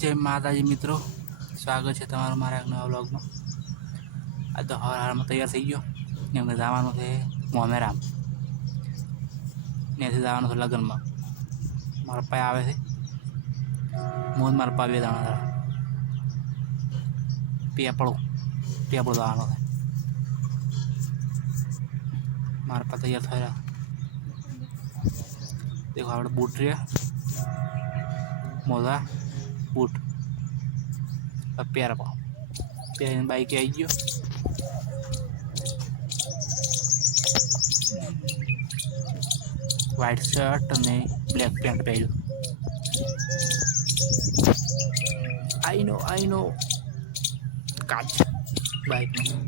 जय माताजी मित्रों, स्वागत है तमाરું મારા એક નવા વ્લોગમાં। આ તો હાલમાં તૈયાર થઈ ગયો ને અમને જવાનું છે મોમેરામ ત્યાંથી જવાનું છે લગ્નમાં। મારા પપ્પા આવે છે, હું મારા પપ્પા બે જણા પેપળો જવાનું છે। મારા પપ્પા તૈયાર થયા, देखो આપણે બૂટ રહ્યા, મોજા બૂટ પહેરવા પહેરીને બાઈકે આવી ગયો। વ્હાઇટ શર્ટ અને બ્લેક પેન્ટ પહેર્યું। આઈ નો કાચ બાઈકમાં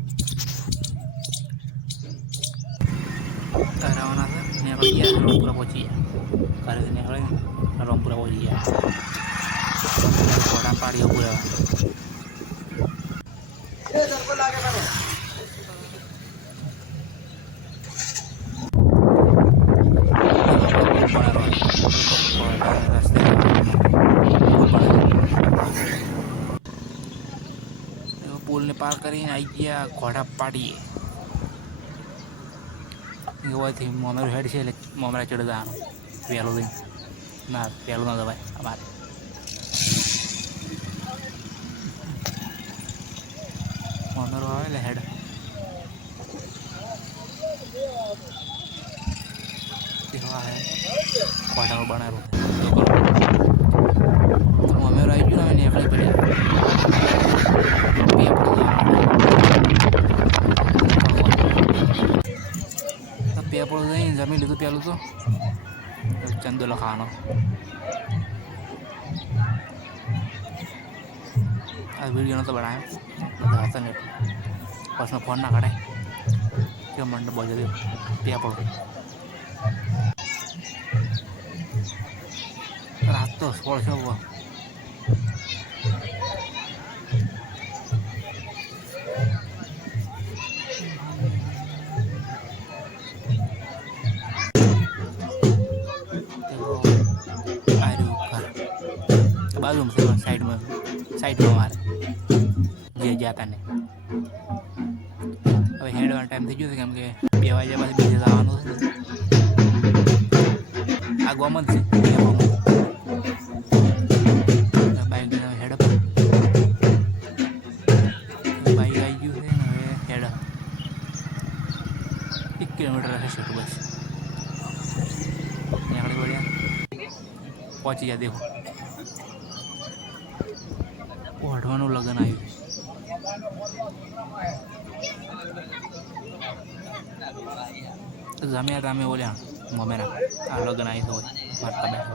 કરાવવાના છે ને આપણે ગયા રોમપુરા પહોંચી ગયા। ઘરેથી નીકળે રોમપુરા પહોંચી ગયા। ઘોડા પાડીઓ પૂરા पुल ने पार कर आई गया घोड़ा पाड़ी थी मोमेर हेड से मोमेरा चढ़ जा पहलू दिन ना पहलू ना दबाए हमारे मोमेर आए हेड है घोड़ा बना मोमेर आई गया निकली पड़ा पेपर नहीं जमी लीधु पेलू तो चंदो लखानो आ वीडियो तो बनाया बताता नहीं बस में फोन ना करें क्यों मंड बोल दे पेपर रात तो स्पोर्ट शो हुआ बाजू में साइड में मारे जे जाता ने હવે હેડવાનો ટાઈમ થઈ ગયો છે કેમ કે 2 વાગ્યા પછી બીજે જવાનું છે આ ગોમત છે બાઈક લઈને હેડ બાઈક આવી ગયું છે ને હવે હેડ 1 કિલોમીટર હશે તો બસ નીકળી પડ્યા પહોંચી ગયા। દેખો ઓઢવાનું લગન આવ્યું જમ્યા તમે બોલ્યા મમેરા આ લગન આવી તો મારતા બેઠો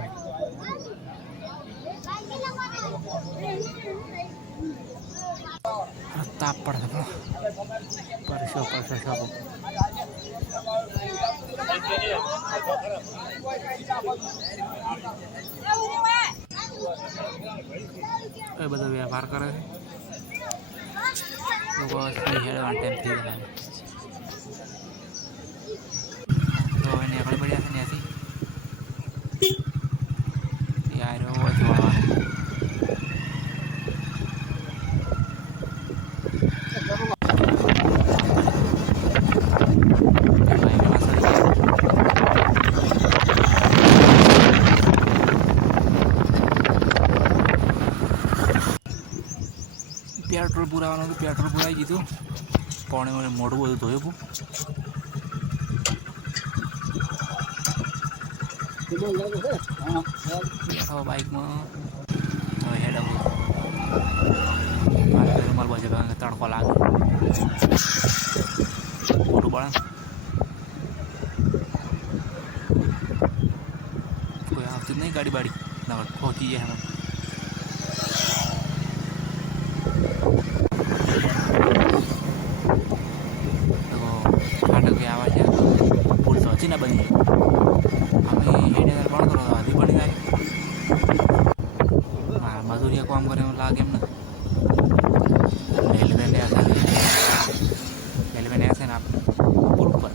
તાપ પડે પરસો સાબુ એ બધો વ્યાપાર કરે છે લોકો હેડવાનો ટાઈમ થઈ જાય તો હવે નીકળી પડ્યા છે ત્યાંથી યાર જોવાનું पेट्रोल पुराવાનું હતું पेट्रोल પુરાઈ દીધું પાણી મને મોઢું બધું ધોયું હવે બાઇકમાં હવે હેડ માલ બાજુ તડકો લાગે મોટું પડે કોઈ આવતી નહીં ગાડી બાડી ના પહોંચી જાય એમાં फाटक के आवाज पुल तो अच्छी ना बनी हमें हेडे कौन करो आधी बनी जाए हाँ मजदूरी काम करे लागे ना रेलवे ने ऐसे ना पुल पर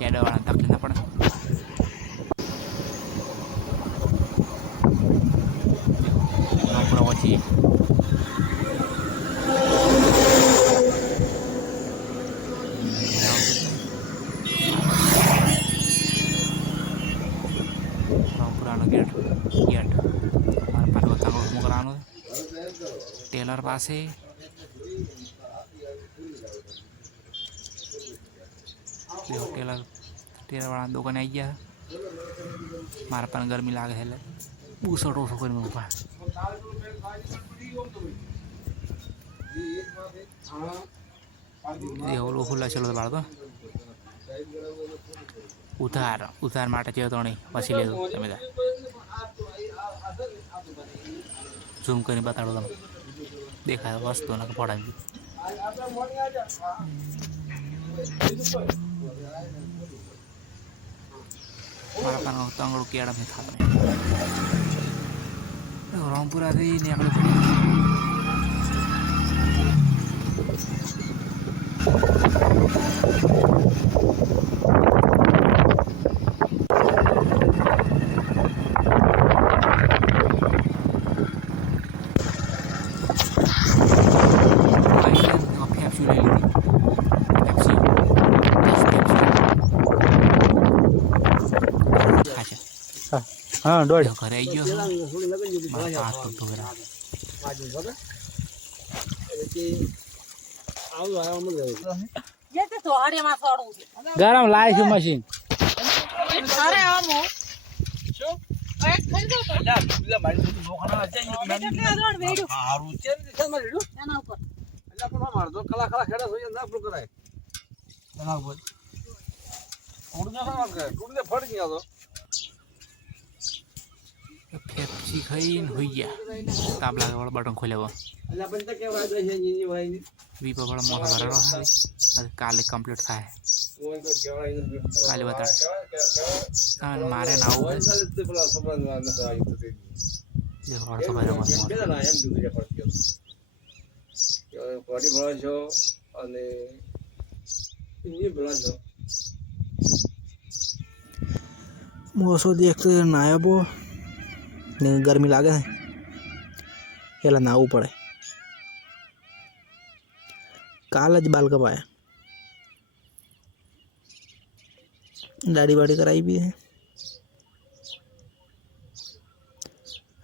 हेड वाला तकलीफ ना पड़े टेलर पासे टेलर टेलर वाला दुकान आई गया मार पर गर्मी लागे है बूसो टोसो कर ऊपर देखो खुला चलो तो बाड़ दो उतार उतार माटे चाहिए तो नहीं पसी ले दो તમે ઝૂમ કરીને બતાડો તમે દેખાય વસ્તુ ને પડાવી મારા પાનો તંગડો કેડા में था रामपुरा से निकले हाँ डोड़ घरे आई गयो हाथ तो धोरा गरम लाए छे मशीन अरे आमो फेप्सी खाई हुई गया ताप लागे वाला बटन खोले वो वी पर बड़ा मोटा भरा रहा है काले कंप्लीट था है काले बता कान मारे ना हो देखो और सब है मोसो देखते नायबो गर्मी लागे है एला नावू पड़े काल ज बाल कपाया दाढ़ी बाड़ी कराई भी है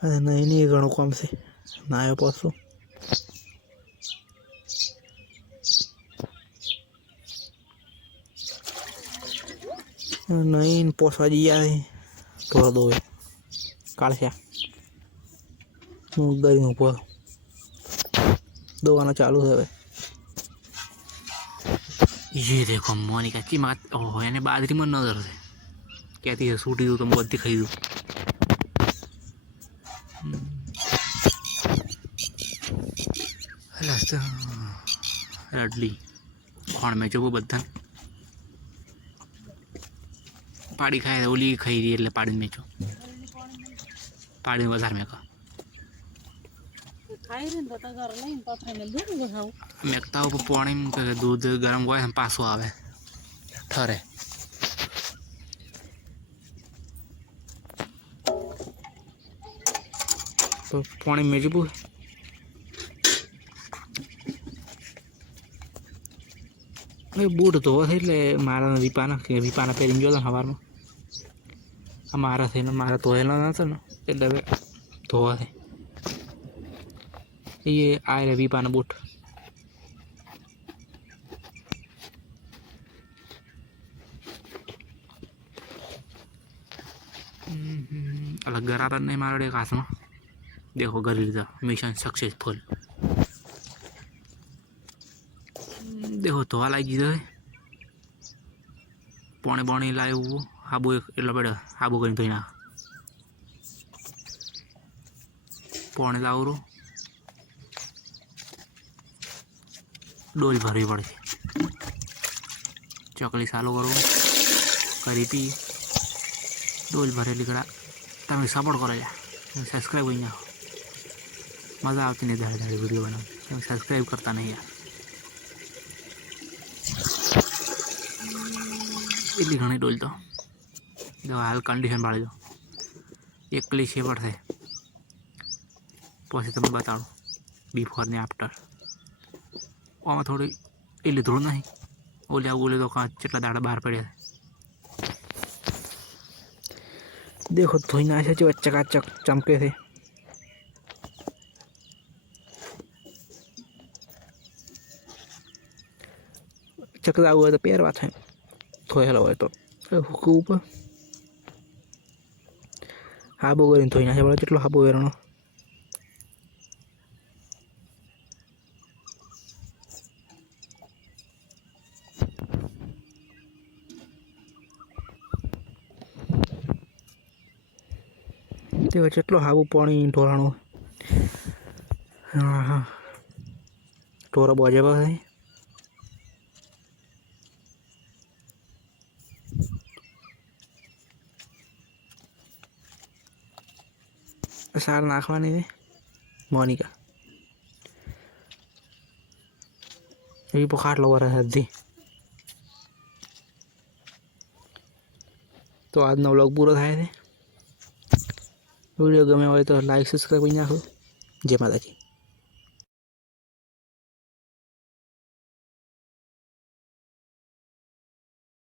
अरे नहीं नहीं घणो कम से नायो पासो नहीं पोसवा दिया है थोड़ा दो काल से गर्मी ऊपर दोवाना चालू है ये देखो मोनिका की मात ओह यानी बादरी में नजर से कहती है सूटी दो तुम बहुत दिखाई दो रडली खाण में जो वो बदन पाड़ी खाए ओली खाई रही है पाड़ी में जो पाड़ी बाजार में का मेकता पानी में दूध गरम हुआ हम पासो आवे ठरे तो पानी में जबू बूट तो એટલે મારા વિપાના પહેરીને ગયો હતો સવારમાં મારા થઈને મારા ધોયેલો નતો ને એટલે હવે ધોવા છે ये आए रहे विपाना बूट अलग गराता नहीं मारो काश में देखो कर लीधा मिशन सक्सेसफुल देखो धोवा लगी गई पौने पौने लाए वो आबू एटलो पड़ो आबू कर धोई ना पौने लावरू डोल भरवी पड़े चकली चालू करो करी पी डोल भरेली कड़ा तब सपोर्ट करो यार सब्सक्राइब कर जाओ मज़ा आती नहीं धारे धारे वीडियो बना सब्सक्राइब करता नहीं यार इतनी घनी डोल तो जो हाल कंडीशन बाड़ी दो एकली छे पड़े પછી તમે બતાડો બિફોર ને આફ્ટર આમાં થોડી એ લીધું નહીં ઓલે ઓલે તો કેટલા દાડા બહાર પડ્યા देखो धोई ना से चकाचक चमके थे ચકરા આવું હોય તો પહેરવા થાય ધોયેલો હોય તો હુકું ઉપર હાબો કરીને ધોઈ નાખે કેટલો હાબો વેરણો તે જેટલો હાબુ પાણી ઢોરાણું હા હા ઢોરા બોજે પાસે સાર નાખવાની છે મોનિકા એ પણ ખાટલો વરસ હતી તો આજનો વ્લોગ પૂરો થાય છે વિડીયો ગમે હોય તો લાઈક સબસ્ક્રાઈબ કરી નાખો જય માતાજી